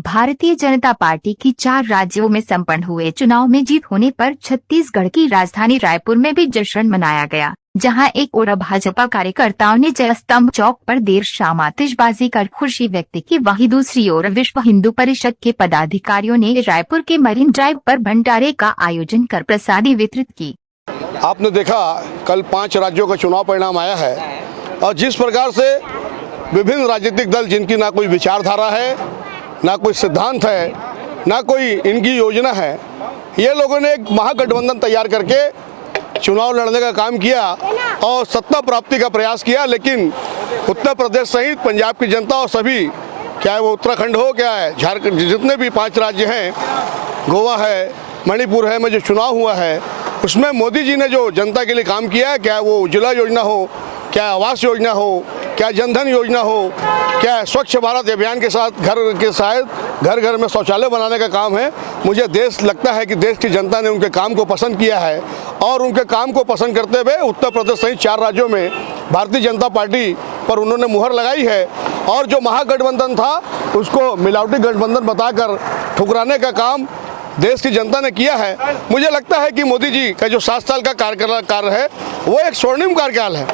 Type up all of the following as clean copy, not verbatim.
Bharatiya Janata party की 4 राज्यों में संपन्न हुए चुनाव में जीत होने पर छत्तीसगढ़ की राजधानी रायपुर में भी जश्न मनाया गया, जहां एक ओर भाजपा कार्यकर्ताओं ने जय स्तंभ चौक पर देर शाम आतिशबाजी कर खुशी व्यक्त की, वहीं दूसरी ओर विश्व हिंदू परिषद के पदाधिकारियों ने रायपुर के मरीन ड्राइव पर भंडारे का आयोजन कर प्रसादी वितरित की। आपने देखा कल 5 राज्यों का चुनाव परिणाम आया है और जिस प्रकार से विभिन्न राजनीतिक दल जिनकी ना कोई विचारधारा है, ना कोई सिद्धांत है, ना कोई इनकी योजना है, ये लोगों ने एक महागठबंधन तैयार करके चुनाव लड़ने का काम किया और सत्ता प्राप्ति का प्रयास किया। लेकिन उत्तर प्रदेश सहित पंजाब की जनता और सभी, क्या है वो उत्तराखंड हो, क्या है झारखंड, जितने भी 5 राज्य हैं, गोवा है, मणिपुर है, में जो चुनाव हुआ है उसमें मोदी जी ने जो जनता के लिए काम किया है, क्या वो उज्ज्वला योजना हो, क्या आवास योजना हो, क्या जनधन योजना हो, क्या स्वच्छ भारत अभियान के साथ घर घर में शौचालय बनाने का काम है। मुझे लगता है कि देश की जनता ने उनके काम को पसंद किया है और उनके काम को पसंद करते हुए उत्तर प्रदेश सहित 4 राज्यों में भारतीय जनता पार्टी पर उन्होंने मुहर लगाई है और जो महागठबंधन था उसको मिलावटी गठबंधन बताकर ठुकराने का काम देश की जनता ने किया है। मुझे लगता है कि मोदी जी का जो 7 साल का कार्य है वो एक स्वर्णिम कार्यकाल है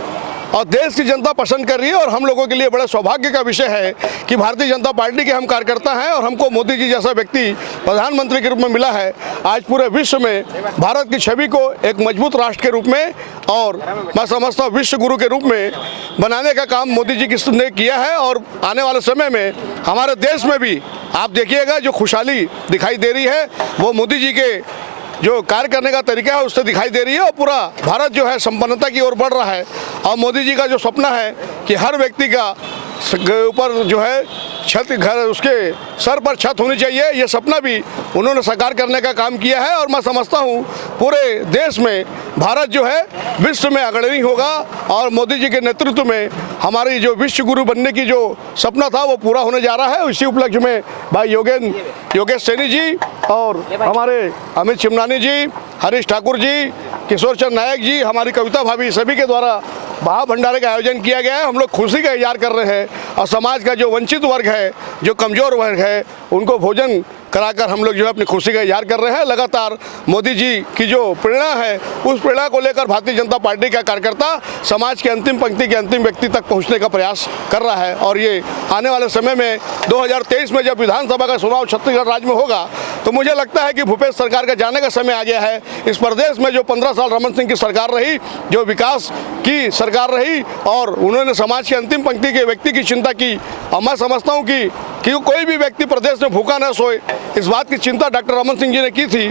और देश की जनता पसंद कर रही है और हम लोगों के लिए बड़े सौभाग्य का विषय है कि भारतीय जनता पार्टी के हम कार्यकर्ता हैं और हमको मोदी जी जैसा व्यक्ति प्रधानमंत्री के रूप में मिला है। आज पूरे विश्व में भारत की छवि को एक मजबूत राष्ट्र के रूप में और मैं समझता हूँ विश्व गुरु के रूप में बनाने का काम मोदी जी ने किया है और आने वाले समय में हमारे देश में भी आप देखिएगा जो खुशहाली दिखाई दे रही है वो मोदी जी के जो कार्य करने का तरीका है उससे दिखाई दे रही है और पूरा भारत जो है संपन्नता की ओर बढ़ रहा है। और मोदी जी का जो सपना है कि हर व्यक्ति का ऊपर जो है छत, घर उसके सर पर छत होनी चाहिए, ये सपना भी उन्होंने साकार करने का काम किया है और मैं समझता हूँ पूरे देश में भारत जो है विश्व में अग्रणी होगा और मोदी जी के नेतृत्व में हमारी जो विश्व गुरु बनने की जो सपना था वो पूरा होने जा रहा है। इसी उपलक्ष्य में भाई योगेश सैनी जी और हमारे अमित चिमनानी जी, हरीश ठाकुर जी, किशोर चंद नायक जी, हमारी कविता भाभी, सभी के द्वारा महाभंडारे का आयोजन किया गया है। हम लोग खुशी का इजहार कर रहे हैं और समाज का जो वंचित वर्ग है, जो कमज़ोर वर्ग है, उनको भोजन कराकर हम लोग जो है अपनी खुशी का इजहार कर रहे हैं। लगातार मोदी जी की जो प्रेरणा है उस प्रेरणा को लेकर भारतीय जनता पार्टी का कार्यकर्ता समाज के अंतिम पंक्ति के अंतिम व्यक्ति तक पहुंचने का प्रयास कर रहा है और ये आने वाले समय में 2023 में जब विधानसभा का चुनाव छत्तीसगढ़ राज्य में होगा तो मुझे लगता है कि भूपेश सरकार का जाने का समय आ गया है। इस प्रदेश में जो 15 साल रमन सिंह की सरकार रही, जो विकास की सरकार रही और उन्होंने समाज के अंतिम पंक्ति के व्यक्ति की चिंता की और मैं समझता हूँ कि कोई भी व्यक्ति प्रदेश में भूखा न सोए, इस बात की चिंता डॉक्टर रमन सिंह जी ने की थी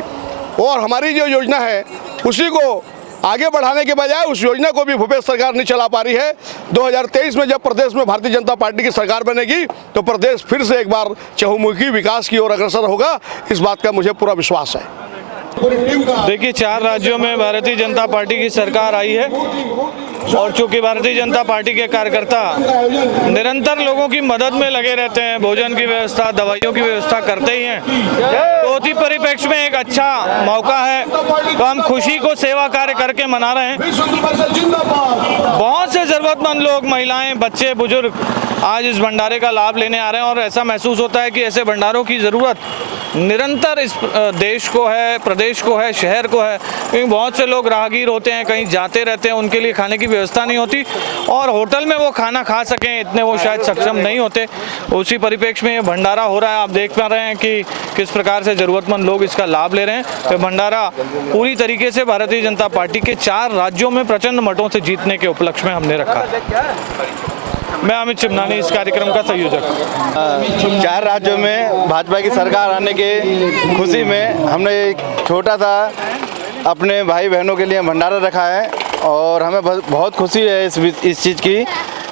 और हमारी जो योजना है उसी को आगे बढ़ाने के बजाय उस योजना को भी भूपेश सरकार नहीं चला पा रही है। 2023 में जब प्रदेश में भारतीय जनता पार्टी की सरकार बनेगी तो प्रदेश फिर से एक बार चहुमुखी विकास की ओर अग्रसर होगा, इस बात का मुझे पूरा विश्वास है। देखिए 4 राज्यों में भारतीय जनता पार्टी की सरकार आई है और चूंकि भारतीय जनता पार्टी के कार्यकर्ता निरंतर लोगों की मदद में लगे रहते हैं, भोजन की व्यवस्था, दवाइयों की व्यवस्था करते ही हैं, तो उसी परिप्रेक्ष्य में एक अच्छा मौका है तो हम खुशी को सेवा कार्य करके मना रहे हैं। बहुत से जरूरतमंद लोग, महिलाएं, बच्चे, बुजुर्ग आज इस भंडारे का लाभ लेने आ रहे हैं और ऐसा महसूस होता है कि ऐसे भंडारों की ज़रूरत निरंतर इस देश को है, प्रदेश को है, शहर को है, क्योंकि बहुत से लोग राहगीर होते हैं, कहीं जाते रहते हैं, उनके लिए खाने की व्यवस्था नहीं होती और होटल में वो खाना खा सकें इतने वो शायद सक्षम नहीं होते। उसी परिप्रेक्ष्य में ये भंडारा हो रहा है। आप देख पा रहे हैं कि किस प्रकार से ज़रूरतमंद लोग इसका लाभ ले रहे हैं। तो भंडारा पूरी तरीके से भारतीय जनता पार्टी के 4 राज्यों में प्रचंड मतों से जीतने के उपलक्ष्य में हमने रखा है। मैं अमित चिमनानी इस कार्यक्रम का संयोजक हूँ। 4 राज्यों में भाजपा की सरकार आने के खुशी में हमने एक छोटा सा अपने भाई बहनों के लिए भंडारा रखा है और हमें बहुत खुशी है इस चीज़ की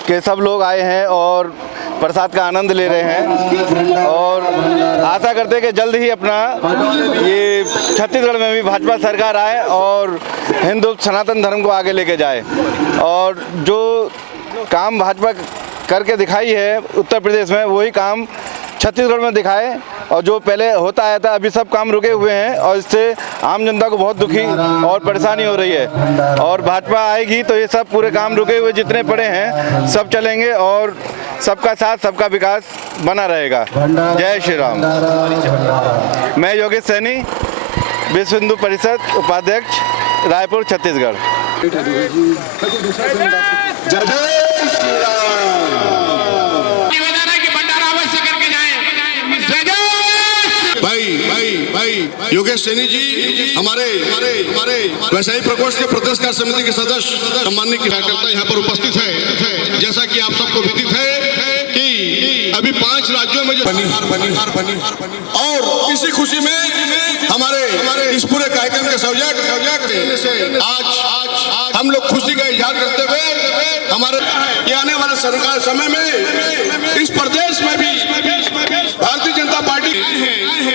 कि सब लोग आए हैं और प्रसाद का आनंद ले रहे हैं और आशा करते हैं कि जल्द ही अपना ये छत्तीसगढ़ में भी भाजपा सरकार आए और हिंदू सनातन धर्म को आगे लेके जाए और जो काम भाजपा करके दिखाई है उत्तर प्रदेश में वही काम छत्तीसगढ़ में दिखाए और जो पहले होता आया था अभी सब काम रुके हुए हैं और इससे आम जनता को बहुत दुखी और परेशानी हो रही है और भाजपा आएगी तो ये सब पूरे काम रुके हुए जितने पड़े हैं सब चलेंगे और सबका साथ सबका विकास बना रहेगा। जय श्री राम। मैं योगेश सैनी, विश्व हिंदू परिषद उपाध्यक्ष, रायपुर, छत्तीसगढ़। भाई योगेश सैनी जी हमारे वैशाली प्रकोष्ठ के प्रदेश कार्य समिति के सदस्य, सम्मानित कार्यकर्ता यहाँ पर उपस्थित है। जैसा कि आप सबको विदित है कि अभी 5 राज्यों में जो बनी और इसी खुशी में हमारे इस पूरे कार्यक्रम के संयोजक आज हम लोग खुशी का इजहार करते हुए हमारे आने वाले सरकार समय में इस प्रदेश में भी भारतीय जनता पार्टी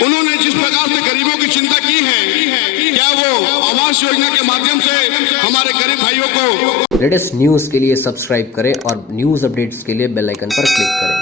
उन्होंने जिस प्रकार से गरीबों की चिंता की है, क्या वो आवास योजना के माध्यम से हमारे गरीब भाइयों को। लेटेस्ट न्यूज के लिए सब्सक्राइब करें और न्यूज अपडेट्स के लिए बेल आइकन पर क्लिक करें।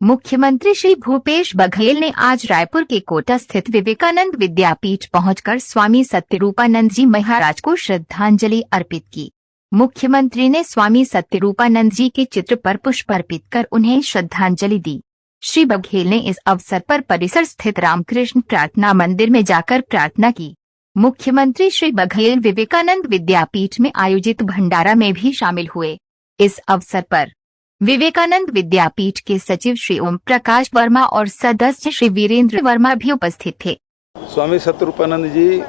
मुख्यमंत्री श्री भूपेश बघेल ने आज रायपुर के कोटा स्थित विवेकानंद विद्यापीठ पहुंचकर स्वामी सत्यरूपानंद जी महाराज को श्रद्धांजलि अर्पित की। मुख्यमंत्री ने स्वामी सत्यरूपानंद जी के चित्र पर पुष्प अर्पित कर उन्हें श्रद्धांजलि दी। श्री बघेल ने इस अवसर पर परिसर स्थित रामकृष्ण प्रार्थना मंदिर में जाकर प्रार्थना की। मुख्यमंत्री श्री बघेल विवेकानंद विद्यापीठ में आयोजित भंडारा में भी शामिल हुए। इस अवसर पर विवेकानंद विद्यापीठ के सचिव श्री ओम प्रकाश वर्मा और सदस्य श्री वीरेंद्र वर्मा भी उपस्थित थे। स्वामी सत्यरूपानंद जी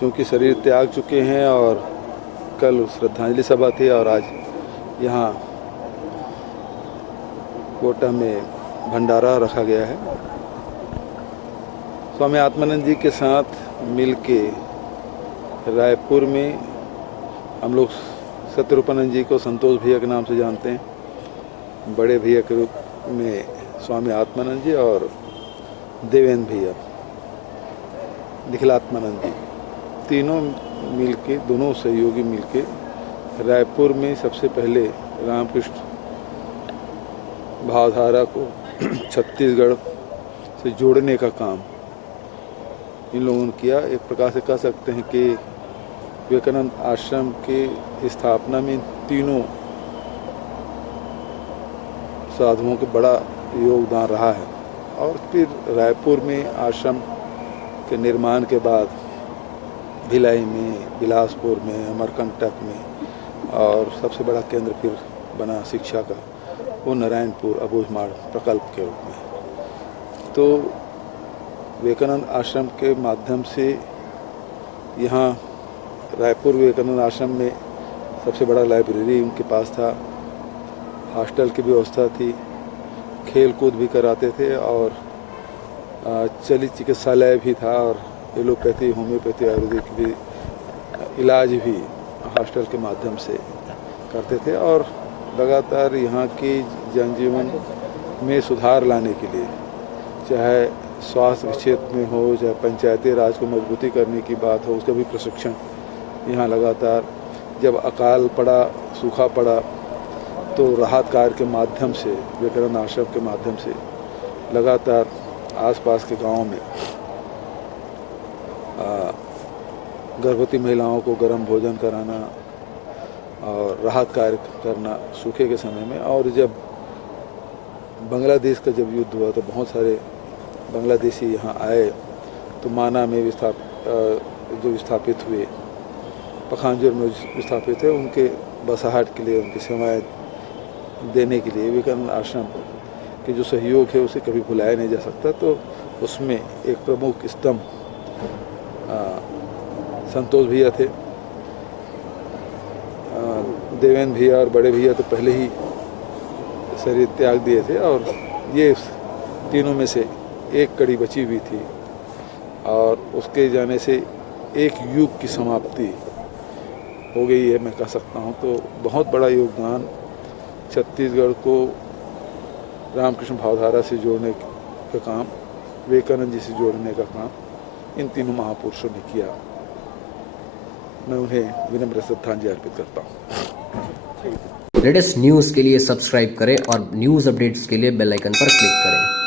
चूँकि शरीर त्याग चुके हैं और कल श्रद्धांजलि सभा थी और आज यहाँ कोटा में भंडारा रखा गया है। स्वामी आत्मानंद जी के साथ मिलके रायपुर में हम लोग सत्यरूपानंद जी को संतोष भैया के नाम से जानते हैं। बड़े भैया के रूप में स्वामी आत्मानंद जी और देवेंद्र भैया, निखिलात्मानंद जी, तीनों मिलके, दोनों सहयोगी मिलके रायपुर में सबसे पहले रामकृष्ण भावधारा को छत्तीसगढ़ से जोड़ने का काम इन लोगों ने किया। एक प्रकार से कह सकते हैं कि विवेकानंद आश्रम के स्थापना में तीनों साधुओं का बड़ा योगदान रहा है। और फिर रायपुर में आश्रम के निर्माण के बाद भिलाई में, बिलासपुर में, अमरकंटक में और सबसे बड़ा केंद्र फिर बना शिक्षा का, वो नारायणपुर अबूझमाड़ प्रकल्प के रूप में। तो विवेकानंद आश्रम के माध्यम से यहाँ रायपुर विवेकानंद आश्रम में सबसे बड़ा लाइब्रेरी उनके पास था, हॉस्टल की व्यवस्था थी, खेल कूद भी कराते थे और चलित चिकित्सालय भी था और एलोपैथी, होम्योपैथी, आयुर्वेदिक भी इलाज भी हॉस्टल के माध्यम से करते थे। और लगातार यहाँ की जनजीवन में सुधार लाने के लिए, चाहे स्वास्थ्य क्षेत्र में हो, चाहे पंचायती राज को मजबूती करने की बात हो, उसका भी प्रशिक्षण यहाँ लगातार। जब अकाल पड़ा, सूखा पड़ा, तो राहत कार्य के माध्यम से, विवेकानंद आश्रम के माध्यम से लगातार आसपास के गांवों में गर्भवती महिलाओं को गर्म भोजन कराना और राहत कार्य करना सूखे के समय में। और जब बांग्लादेश का जब युद्ध हुआ तो बहुत सारे बांग्लादेशी यहाँ आए, तो माना में जो विस्थापित हुए, पखानजोर में विस्थापित थे, उनके बसाहट के लिए, उनकी सेवाएं देने के लिए विवेकानंद आश्रम के जो सहयोग है उसे कभी भुलाया नहीं जा सकता। तो उसमें एक प्रमुख स्तंभ संतोष भैया थे। देवेंद्र भैया और बड़े भैया तो पहले ही शरीर त्याग दिए थे और ये तीनों में से एक कड़ी बची हुई थी और उसके जाने से एक युग की समाप्ति हो गई है, मैं कह सकता हूँ। तो बहुत बड़ा योगदान छत्तीसगढ़ को रामकृष्ण भावधारा से जोड़ने का काम, विवेकानंद जी से जोड़ने का काम इन तीनों महापुरुषों ने किया। मैं उन्हें विनम्र श्रद्धांजलि अर्पित करता हूँ। लेटेस्ट न्यूज के लिए सब्सक्राइब करें और न्यूज अपडेट्स के लिए बेल आइकन पर क्लिक करें।